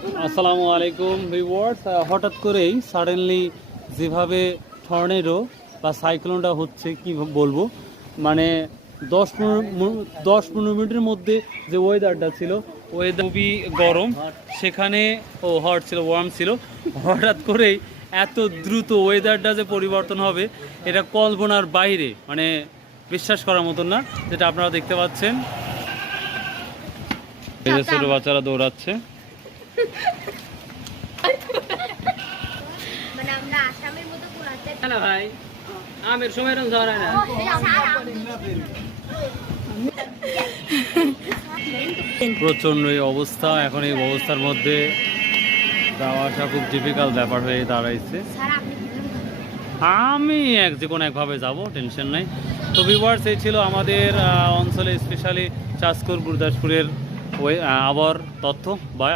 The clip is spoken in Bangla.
আসসালামু আলাইকুম ভিউয়ার্স। হঠাৎ করেই সাডেনলি যেভাবে টর্নেডো বা সাইক্লোনটা হচ্ছে কি বলবো, মানে 10-15 মিনিটের মধ্যে যে ওয়েদারটা ছিল, ওয়েদার খুবই গরম, সেখানে হট ছিল, ওয়ার্ম ছিল। হঠাৎ করেই এত দ্রুত ওয়েদারটা যে পরিবর্তন হবে, এটা কল্পনার বাইরে, মানে বিশ্বাস করার মতন না। যেটা আপনারা দেখতে পাচ্ছেন, এই যে ছোট বাচ্চারা দৌড়াচ্ছে। মানে আমরা আসামের মতো ঘোরাতে না ভাই, আমের সময় এরকম যাওয়া হয় না। প্রচণ্ড এই অবস্থা, এখন এই অবস্থার মধ্যে যাওয়া আসা খুব ডিফিকাল্ট ব্যাপার হয়ে দাঁড়াইছে। আমি যে কোনো একভাবে যাব, টেনশন নাই। তো ভিউয়ার্স, এই ছিল আমাদের অঞ্চলে স্পেশালি চাঁচকর গুরদাসপুরের আবহাওয়ার তথ্য। বাই।